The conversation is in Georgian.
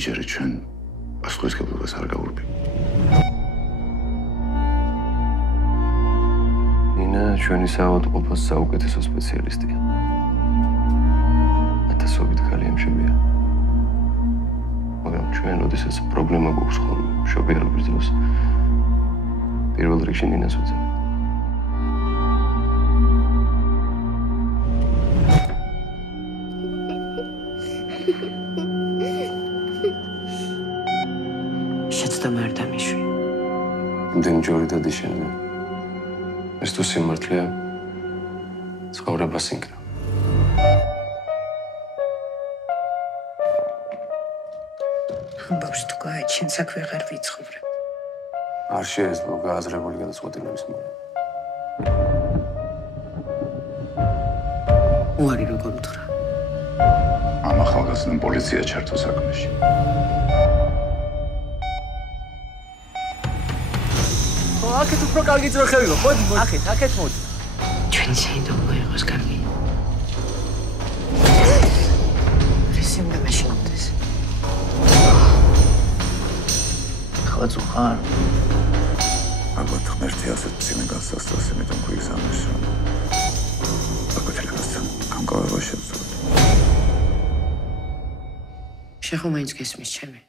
იმიჯერით ჩვენ პასუხისმგებლობას არ გავურბი. ნინა ჩვენი საავადმყოფოს საუკეთესო სპეციალისტია. ათასობით ქალი ემშებია. მაგრამ ჩვენ ოდესაც პრობლემა გვაქვს ხოლმე მშობიარობის დროს პირველ რიგში ნინას ვეძებთ. შეცდომა არ დამიშვი. იმდენი ჯორი დადის შენზე. ეს თუ სიმართლეა, ცხოვრება სინკრა. ამბავს თუ გააჩენ საქმე აღარ ვიცხოვრებ. არ შეეძლო გააზრებული გადაწყვეტილების მიღება. უარი როგორ უთხრა. ამ ახალგაზრდამ პოლიცია ჩართო საქმეში. აქეთ უფრო კარგი ძროხებია. მოდი, აქეთ მოდი. ჩვენი საინდომო იყოს კარგი. რისიმ დამაშინდეს. ხაწუ ხარ. ალბათ ღმერთი ასეთ მძიმე განსასწრას იმიტომ გვიგზავნეს, რომ აკუთრებასთან გამკავება შევძლოთ. შეხო მაინც გესმის ჩემი.